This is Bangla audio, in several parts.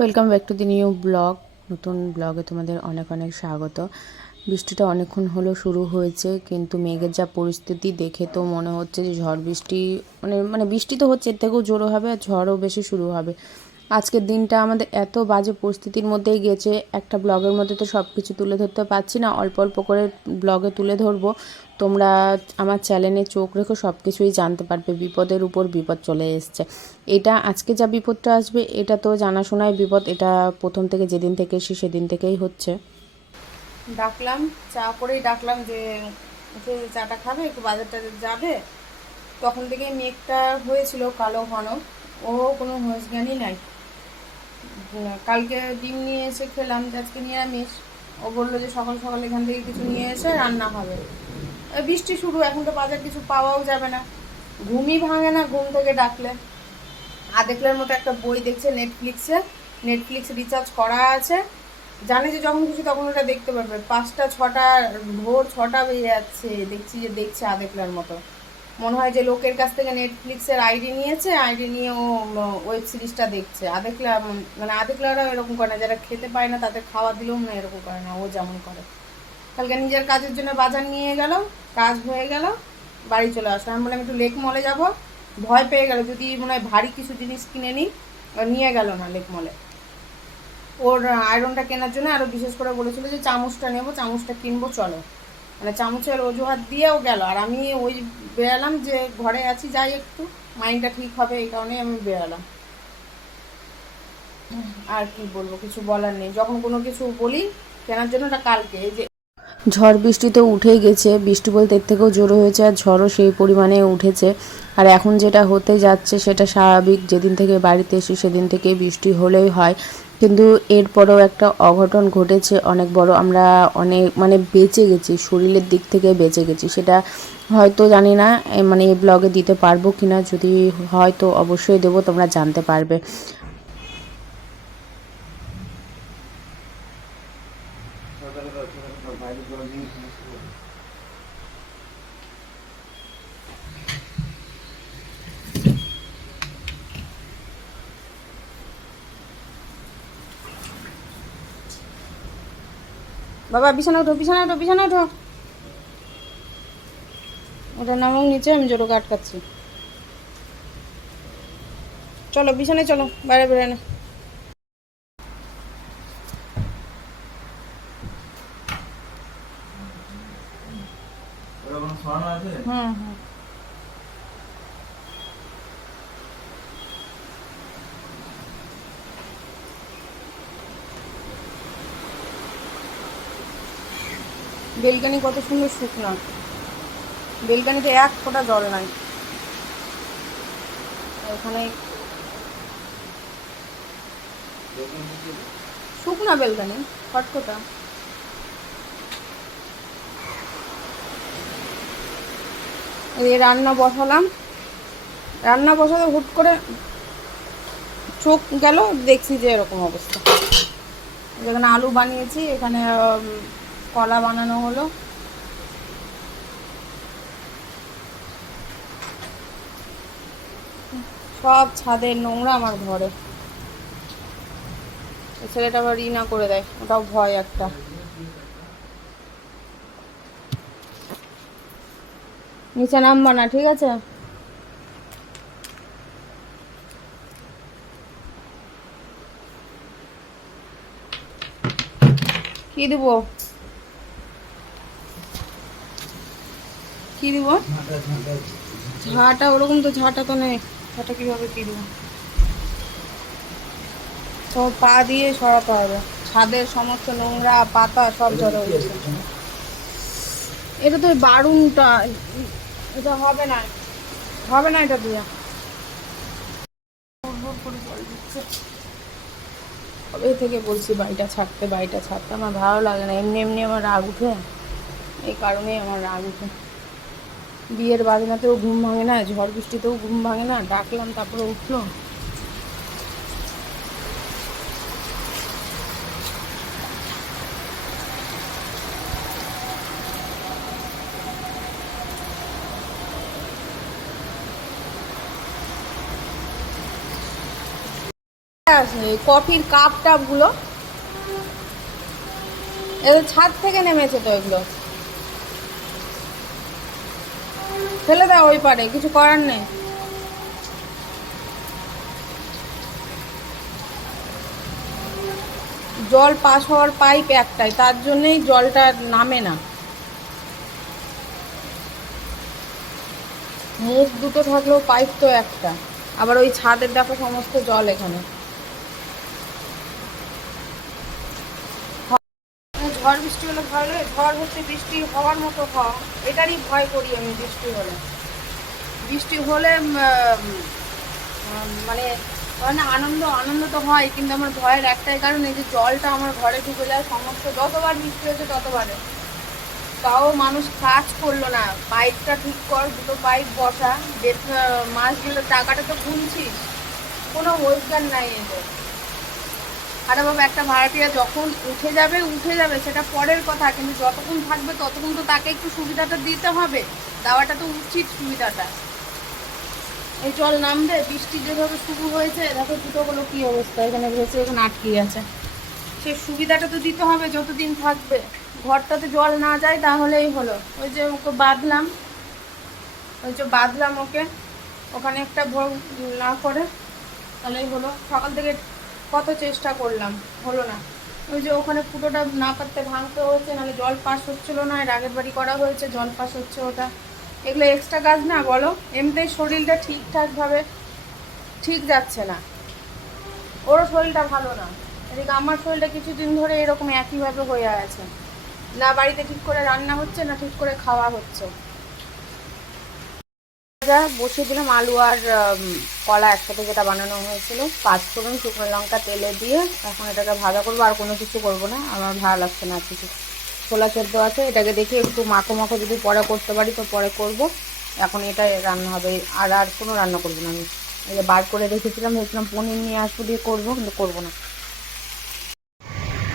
Welcome back to the new blog. নতুন ব্লগে তোমাদের অনেক অনেক স্বাগত। বৃষ্টিটা অনেকক্ষণ হলো শুরু হয়েছে, কিন্তু মেঘের যা পরিস্থিতি দেখে তো মনে হচ্ছে যে ঝড় বৃষ্টি মানে বৃষ্টি তো হচ্ছে, এর থেকেও জোরও হবে আর ঝড়ও বেশি শুরু হবে। আজকের দিনটা আমাদের এত বাজে পরিস্থিতির মধ্যেই গেছে, একটা ব্লগের মধ্যে তো সব কিছু তুলে ধরতে পারছি না, অল্প অল্প করে ব্লগে তুলে ধরবো। তোমরা আমার চ্যানেলে চোখ রেখো, সব কিছুই জানতে পারবে। বিপদের উপর বিপদ চলে এসছে। এটা আজকে যা বিপদটা আসবে এটা তো জানাশোনাই বিপদ, এটা প্রথম থেকে যেদিন থেকে এসে সেদিন থেকেই হচ্ছে। ডাকলাম, চা করেই ডাকলাম যে উঠে চাটা খাবে, একটু বাজারটা যাবে। তখন থেকেই মেঘটা হয়েছিল কালো ঘন, ও কোনো হোঁশ জ্ঞানই নাই। কালকে ডিম নিয়ে এসে খেলাম, আজকে নিরামিষ। ও বললো যে সকাল সকাল এখান থেকে কিছু নিয়ে এসে রান্না হবে। বৃষ্টি শুরু, এখন তো বাজার কিছু পাওয়াও যাবে না। ঘুমই ভাঙে না ঘুম থেকে ডাকলে। আধেকলার মতো একটা বই দেখছে নেটফ্লিক্স রিচার্জ করা আছে, জানে যে যখন খুশি তখন ওটা দেখতে পারবে। 5টা 6টা ভোর 6টা বেজে যাচ্ছে, দেখছে আধেকলার মতো। মনে হয় যে লোকের কাছ থেকে নেটফ্লিক্সের আইডি নিয়েছে, আইডি নিয়ে ও ওয়েব সিরিজটা দেখছে। আধেকলারা এরকম করে না, যারা খেতে পায় না তাদের খাওয়া দিলেও না এরকম করে না, ও যেমন করে। কালকে নিজের কাজের জন্য বাজার নিয়ে গেল, কাজ হয়ে গেল, বাড়ি চলে আসলাম। আমি বললাম একটু লেক মলে যাবো, ভয় পেয়ে গেল যদি মনে হয় ভারী কিছু জিনিস কিনে নিই, নিয়ে গেল না লেক মলে। ওর আয়রনটা কেনার জন্য আরও বিশেষ করে বলেছিল যে চামচটা নেবো, চামচটা কিনবো চলো। মানে চামচের অজুহাত দিয়েও গেল, আর আমি ওই বেরালাম যে ঘরে আছি, যাই একটু মাইন্ডটা ঠিক হবে, এই কারণেই আমি বেরালাম। আর কি বলবো, কিছু বলার নেই। যখন কোনো কিছু বলি কেনার জন্য, ওটা কালকে এই যে ঝড় বৃষ্টি তো উঠেই গেছে, বৃষ্টি বলতে এর থেকেও জোরও হয়েছে আর ঝড়ও সেই পরিমাণে উঠেছে। আর এখন যেটা হতে যাচ্ছে সেটা স্বাভাবিক, যেদিন থেকে বাড়িতে এসে সেদিন থেকে বৃষ্টি হলেই হয়। কিন্তু এরপরেও একটা অঘটন ঘটেছে অনেক বড়। আমরা অনেক বেঁচে গেছি, শরীরের দিক থেকে বেঁচে গেছি। সেটা হয়তো জানি না এই ব্লগে দিতে পারবো কিনা, যদি হয়তো অবশ্যই দেবো, তোমরা জানতে পারবে। বাবা বিছানা ওঠো, বিছানা ওঠো, বিছানা ওঠো। ওটা নামাও নিচে, আমি জোরকে আটকাচ্ছি। চলো বিছানায় চলো, বাইরে বেরোয় না। হুম হুম। বেলকানি কত সুন্দর শুকনা, বেলকানিতে এক ফোঁটা জল নাই। ওখানে শুকনা বেলকানি, খটখটা। এই রান্না বসালাম, রান্না বসাতে হুট করে চোখ গেল, দেখছি যে এরকম অবস্থা। যেখানে আলু বানিয়েছি এখানে কলা বানানো হলো। সব ছাদের নোংরা আমার ঘরে। ছেলেটা আবার না করে দেয়, ওটাও ভয় একটা। নিচে নামবা না, ঠিক আছে? কি দিব, কি দিব? ঝাঁটা ওরকম তো ঝাঁটা তো নেই, ঝাঁটা কিভাবে কি দিব? সব পা দিয়ে সরাতে হবে, ছাদের সমস্ত নোংরা পাতা সব জড়ো হয়ে গেছে। এটা তো বারুনটা, এটা হবে না, হবে না এটা দিয়ে। কবে থেকে বলছি বাড়িটা ছাড়তে, বাড়িটা ছাড়তে। আমার ভালো লাগে না, এমনি এমনি আমার রাগ উঠে, এই কারণেই আমার রাগ উঠে। বিয়ের বাজনাতেও ঘুম ভাঙে না, ঝড় বৃষ্টিতেও ঘুম ভাঙে না। ডাকলাম তারপরে উঠলো। কফির কাপ টাপগুলো এগুলো ছাদ থেকে নেমেছে তো, এগুলো ফেলে দাও ওই পারে, কিছু করার নেই। জল পাস হওয়ার পাইপ একটাই, তার জন্যই জলটা নামে না। মুখ দুটো থাকলেও পাইপ তো একটা। আবার ওই ছাদের দেখো সমস্ত জল এখানে। ঝড় বৃষ্টি হলে ভয় লাগে, ঝড় হচ্ছে বৃষ্টি হওয়ার মতো হওয়া, এটারই ভয় করি আমি। বৃষ্টি হলে মানে মানে আনন্দ আনন্দ তো হয়, কিন্তু আমার ভয়ের একটাই কারণ এই যে জলটা আমার ঘরে ঢুকে যায় সমস্ত, যতবার বৃষ্টি হয়েছে ততবারে। তাও মানুষ কাজ করলো না, পাইপটা ঠিক কর, দুটো পাইপ বসা, মাসগুলো টাকাটা তো গুনছিস, কোনো রোজগার নাই এদের। আরে বাবা, একটা ভাড়াটিয়া যখন উঠে যাবে সেটা পরের কথা, কিন্তু যতক্ষণ থাকবে ততক্ষণ তো তাকে একটু সুবিধাটা দিতে হবে, দেওয়াটা তো উচিত সুবিধাটা। এই জল নামবে, বৃষ্টি যেভাবে শুরু হয়েছে দেখো জুতোগুলো কি অবস্থা, এখানে ভেসে এখানে আটকে আছে। সেই সুবিধাটা তো দিতে হবে যতদিন থাকবে, ঘরটাতে জল না যায় তাহলেই হলো। ওই যে ওকে বাঁধলাম, ওকে ওখানে একটা ভোগ না করে তাহলেই হলো। সকাল থেকে কত চেষ্টা করলাম, হলো না। ওই যে ওখানে ফুটোটা না পারতে ভাঙতে হচ্ছে, নাহলে জল পাস হচ্ছিলো না। এর আগের বাড়ি করা হয়েছে, জল পাস হচ্ছে ওটা। এগুলো এক্সট্রা কাজ না বলো? এমনিতেই শরীরটা ঠিকঠাকভাবে ঠিক যাচ্ছে না, ওরও শরীরটা ভালো না, এদিকে আমার শরীরটা কিছুদিন ধরে এরকম একইভাবে হয়ে আছে। না বাড়িতে ঠিক করে রান্না হচ্ছে, না ঠিক করে খাওয়া হচ্ছে। বসিয়ে দিলাম আলু আর কলা একসাথে যেটা বানানো হয়েছিল, 5 ফোড়ন শুকনো লঙ্কা তেলে দিয়ে এখন এটাকে ভাজা করবো। আর কোনো কিছু করবো না, আমার ভালো লাগছে না কিছু। ছোলা সেদ্ধ আছে, এটাকে দেখি একটু মাখো মাখো যদি পরে করতে পারি তো পরে করব। এখন এটাই রান্না হবে, আর কোনো রান্না করবো না আমি। এই যে বার করে রেখেছিলাম, ভেবেছিলাম পনির নিয়ে আসবো দিয়ে করবো, কিন্তু করবো না।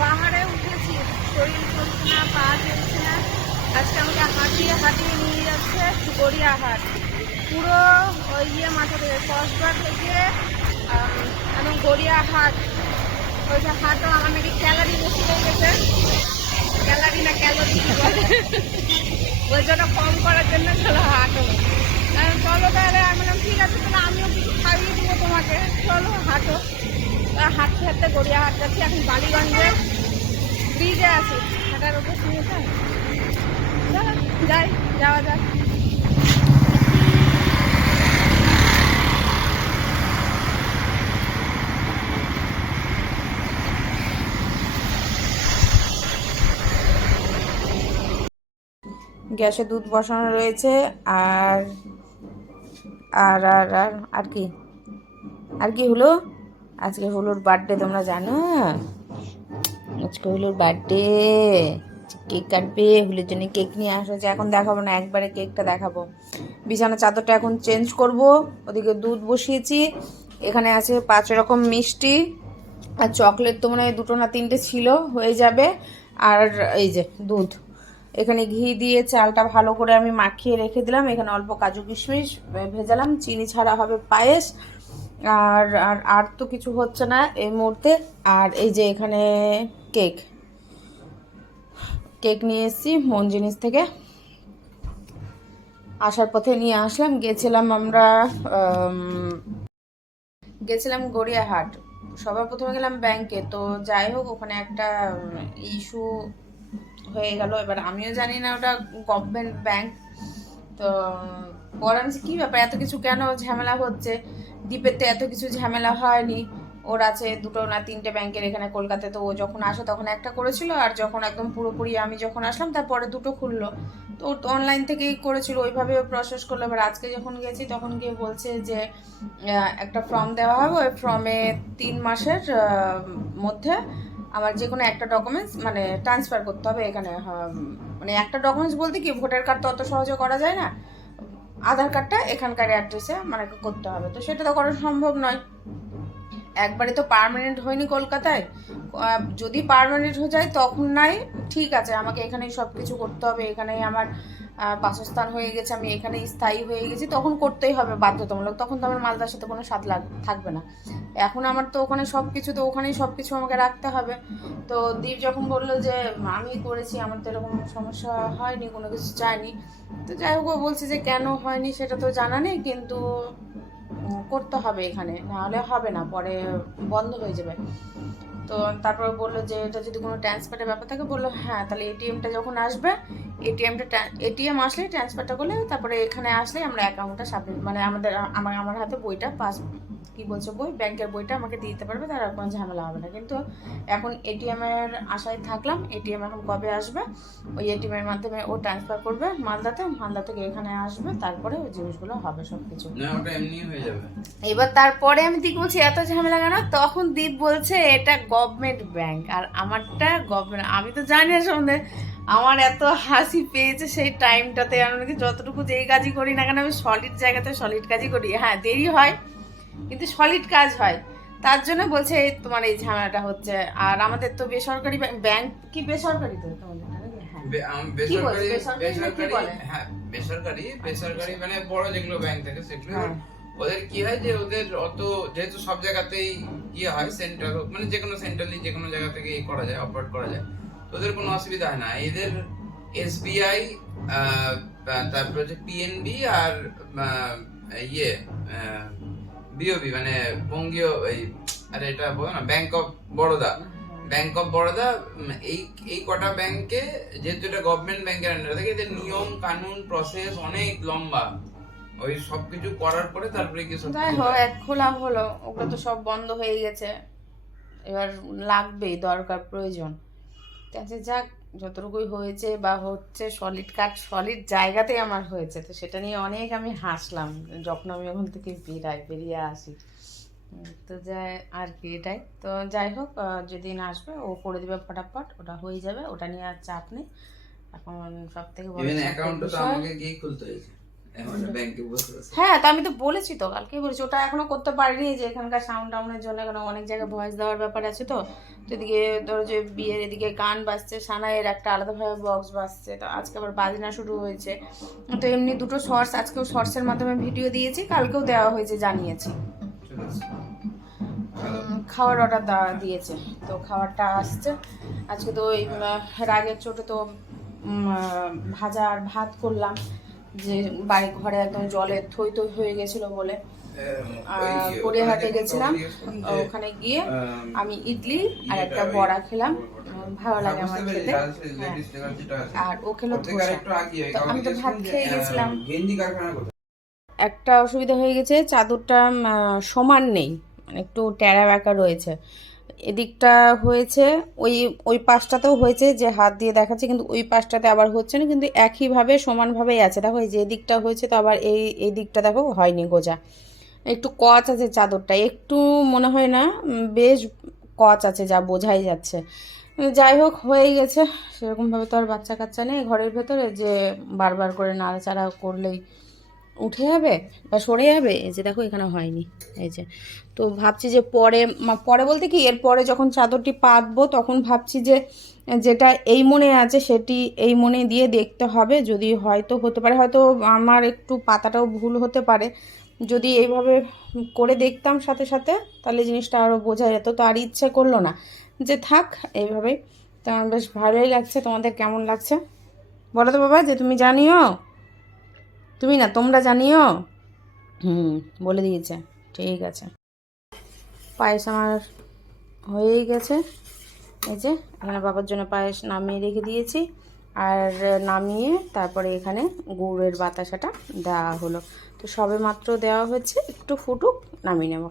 পাহাড়ে উঠেছি, শরীর চলছে না, পা চলছে না। আজকে আমাকে হাঁটিয়ে নিয়ে যাচ্ছে গড়িয়াহাট, পুরো ওই মাথা থেকে কসবা থেকে এবং গড়িয়াহাট। ওই যে হাটও আমার নাকি ক্যালারি বেশি হয়ে গেছে, ক্যালোরি ওইটা কম করার জন্য চলো হাঁটো। চলো তাহলে আমি বললাম ঠিক আছে, তাহলে আমিও কিছু খাইয়ে দিব তোমাকে, চলো হাঁটো। হাঁটতে হাঁটতে গড়িয়াহাট যাচ্ছি, এখন বালিগঞ্জে ব্রিজে আছি, হাঁটার উপর শুনেছে। চলো যাওয়া যাক। গ্যাসে দুধ বসানো রয়েছে, আর আর আর আর আর কি হলো, আজকে হলুর বার্থডে, তোমরা জানো আজকে হলুর বার্থডে। কেক কাটবে, হলুর জন্য কেক নিয়ে আসা হয়েছে। এখন দেখাবো না, একবারে কেকটা দেখাবো। বিছানা চাদরটা এখন চেঞ্জ করব, ওদিকে দুধ বসিয়েছি, এখানে আছে 5 রকম মিষ্টি, আর চকলেট তো মনে হয় 2 না 3টে ছিল, হয়ে যাবে। আর এই যে দুধ, এখানে ঘি দিয়ে চালটা ভালো করে আমি মাখিয়ে রেখে দিলাম। এখানে অল্প কাজু কিশমিশ ভেজালাম, চিনি ছাড়া হবে পায়েস। আর আর আর তো কিছু হচ্ছে না এই মুহূর্তে। আর এই যে এখানে কেক নিয়ে এসেছি মন জিনিস থেকে, আসার পথে নিয়ে আসলাম। গেছিলাম গড়িয়াহাট, সবার প্রথমে গেলাম ব্যাংকে, তো যাই হোক ওখানে একটা ইস্যু হয়ে গেল। এবার আমিও জানি না ওটা গভর্নমেন্ট ব্যাংক, তো পরে আমি কী ব্যাপার এত কিছু কেন ঝামেলা হচ্ছে, দ্বীপেতে এত কিছু ঝামেলা হয়নি। ওর আছে 2 না 3টে ব্যাংকের এখানে কলকাতায়, তো ও যখন আসে তখন একটা করেছিল, আর যখন একদম পুরোপুরি আমি যখন আসলাম তারপরে 2টো খুললো। তো ও অনলাইন থেকেই করেছিল, ওইভাবে প্রসেস করলো। এবার আজকে যখন গেছি তখন গিয়ে বলছে যে একটা ফর্ম দেওয়া হবে, ওই ফর্মে 3 মাসের মধ্যে আমার যে কোনো একটা ডকুমেন্টস মানে ট্রান্সফার করতে হবে এখানে। মানে একটা ডকুমেন্টস বলতে কি, ভোটার কার্ড তো অত সহজে করা যায় না, আধার কার্ডটা এখানকার অ্যাড্রেসে মানে করতে হবে, তো সেটা তো করা সম্ভব নয়। একবারে তো পার্মানেন্ট হয়নি কলকাতায়, যদি পার্মানেন্ট হয়ে যায় তখন নাই ঠিক আছে, আমাকে এখানেই সব কিছু করতে হবে, এখানেই আমার বাসস্থান হয়ে গেছে, আমি এখানে স্থায়ী হয়ে গেছি, তখন করতেই হবে বাধ্যতামূলক। তখন তো আমার মালদার সাথে কোনো স্বাদ থাকবে না। এখন আমার তো ওখানে সব কিছু, তো ওখানেই সব কিছু আমাকে রাখতে হবে। তো দীপ যখন বললো যে আমি করেছি, আমার তো এরকম সমস্যা হয়নি, কোনো কিছু চাইনি, তো যাই হোক ও বলছে যে কেন হয়নি সেটা তো জানা নেই, কিন্তু করতে হবে এখানে, নাহলে হবে না, পরে বন্ধ হয়ে যাবে। তো তারপর বললো যে এটা যদি কোনো ট্রান্সফারের ব্যাপার থাকে, বললো হ্যাঁ তাহলে এটিএমটা যখন আসবে, এটিএম আসলে ট্রান্সফারটা করলে, তারপরে এখানে আসলে আমরা অ্যাকাউন্টটা সাবমিট, মানে আমার হাতে বইটা কি বলছো ব্যাংকের বইটা আমাকে দিয়ে দিতে পারবে, তার আর কোনো ঝামেলা হবে না। কিন্তু এখন এটিএমের আশায় থাকলাম, এটিএম এখন কবে আসবে, ওই এটিএমের মাধ্যমে ও ট্রান্সফার করবে মালদা থেকে এখানে আসবে, তারপরে ওই জিনিসগুলো হবে সব কিছু। এবার তারপরে আমি দীপ বলছি এত ঝামেলা কেন, তখন দীপ বলছে এটা গভর্নমেন্ট ব্যাংক আর আমারটা গভর্নমেন্ট। আমি তো জানি না সম্বন্ধে, আমার এত হাসি পেয়েছে সেই টাইমটাতে। আমি যতটুকু যেই কাজই করি না কেন, আমি সলিড জায়গাতে সলিড কাজই করি। হ্যাঁ দেরি হয় কিন্তু সলিড কাজ হয়, তার জন্য বলছে তোমার এই ঝামেলাটা হচ্ছে। আর আমাদের তো বেসরকারি ব্যাংক, কি বেসরকারি তো তোমাদের? বেসরকারি মানে বড় যেগুলো ব্যাংক থাকে সেগুলো ওদের কি হয় যে ওদের অত যেহেতু সব জায়গাতেই কি হয় সেন্ট্রাল, মানে যে কোনো সেন্ট্রালি যে কোনো জায়গা থেকে করা যায়, অপারেট করা যায়, ওদের কোনো অসুবিধা হয় না। এদের এসবিআই, তারপর হচ্ছে পিএনবি আর বিওবি মানে বঙ্গীয় আরে এটা বলো না, ব্যাংক অফ বরোদা, এই কটা ব্যাংকে, যেহেতু এটা গভর্নমেন্ট ব্যাংকের আন্ডারে থাকে, এদের নিয়ম কানুন প্রসেস অনেক লম্বা। ওই সবকিছু করার পরে তারপরে কি খোলা হলো, ওগুলো তো সব বন্ধ হয়ে গেছে, এবার লাগবেই, দরকার প্রয়োজন। যাক যতটুকুই হয়েছে বা হচ্ছে, সলিড জায়গাতেই আমার হয়েছে, তো সেটা নিয়ে অনেক আমি হাসলাম যখন আমি ওখান থেকে বেরিয়ে আসি। তো যাই আর কি, এটাই তো। যাই হোক, যেদিন আসবে ও করে দেবে ফটাফট, ওটা হয়ে যাবে, ওটা নিয়ে আর চাপ নেই। এখন সব থেকে বড় হ্যাঁ, তা আমি তো বলেছি, তো কালকেই বলেছি, ওটা এখনো করতে পারিনি, যে এখানকার সাউন্ড টাউনের জন্য, কারণ অনেক জায়গায় ভয়েস দেওয়ার ব্যাপার আছে। তো এদিকে ধরো যে বিয়ের এদিকে গান বাজছে, সানাইয়ের একটা আলাদাভাবে বক্স বাজছে, তো আজকে আবার বাজনা শুরু হয়েছে। তো এমনি দুটো শর্টস, আজকেও শর্টসের মাধ্যমে ভিডিও দিয়েছি, কালকেও দেওয়া হয়েছে, জানিয়েছি। খাওয়ার অর্ডার দিয়েছে, তো খাবারটা আসছে আজকে। তো ওই রাগের চোটে তো ভাজা আর ভাত করলাম, যে বাড়ি ঘরে একদম জলে থই হয়ে গেছিলো বলে। গড়িয়াহাটে গেছিলাম, ওখানে গিয়ে আমি ইডলি আর একটা বড়া খেলাম, ভালো লাগে আমার খেতে। আর ও খেলো ধোসা, তো আমি তো ভাত খেয়ে গেছিলাম। একটা অসুবিধা হয়ে গেছে, চাদরটা সমান নেই, মানে একটু ট্যাড়া ব্যাকা রয়েছে। এদিকটা হয়েছে, ওই পাশটাতেও হয়েছে, যে হাত দিয়ে দেখাচ্ছে, কিন্তু ওই পাশটাতে আবার হচ্ছে না, কিন্তু একইভাবে সমানভাবেই আছে। দেখো এই যে এদিকটা হয়েছে, তো আবার এই দিকটা দেখো হয়নি গোজা, একটু কচ আছে চাদরটা, একটু মনে হয় না, বেশ কচ আছে, যা বোঝাই যাচ্ছে। যাই হোক হয়ে গেছে, সেরকমভাবে তো আর বাচ্চা কাচ্চা নেই ঘরের ভেতরে যে বারবার করে নাড়াচাড়া করলেই উঠে যাবে বা সরে যাবে। এই যে দেখো এখানে হয়নি, এই যে। তো ভাবছি যে পরে বলতে কি, এরপরে যখন চাদরটি পাতবো, তখন ভাবছি যে যেটা এই মনে আছে সেটি এই মনে দিয়ে দেখতে হবে, যদি হয়তো হতে পারে, হয়তো আমার একটু পাতাটাও ভুল হতে পারে, যদি এইভাবে করে দেখতাম সাথে সাথে, তাহলে জিনিসটা আরও বোঝা যেত। তো আর ইচ্ছে করলো না যে থাক এইভাবেই। তো আমার বেশ ভালোই লাগছে। তোমাদের কেমন লাগছে বলো তো বাবা, যে তুমি জানিও, তুমি না তোমরা জানিও। বলে দিয়েছে, ঠিক আছে। পায়েস আমার হয়েই গেছে, এই যে এখানে বাবার জন্য পায়েস নামিয়ে রেখে দিয়েছি, আর নামিয়ে তারপরে এখানে গুড়ের বাতাসাটা দেওয়া হলো। তো সবে মাত্র দেওয়া হয়েছে, একটু ফুটুক, নামিয়ে নেব।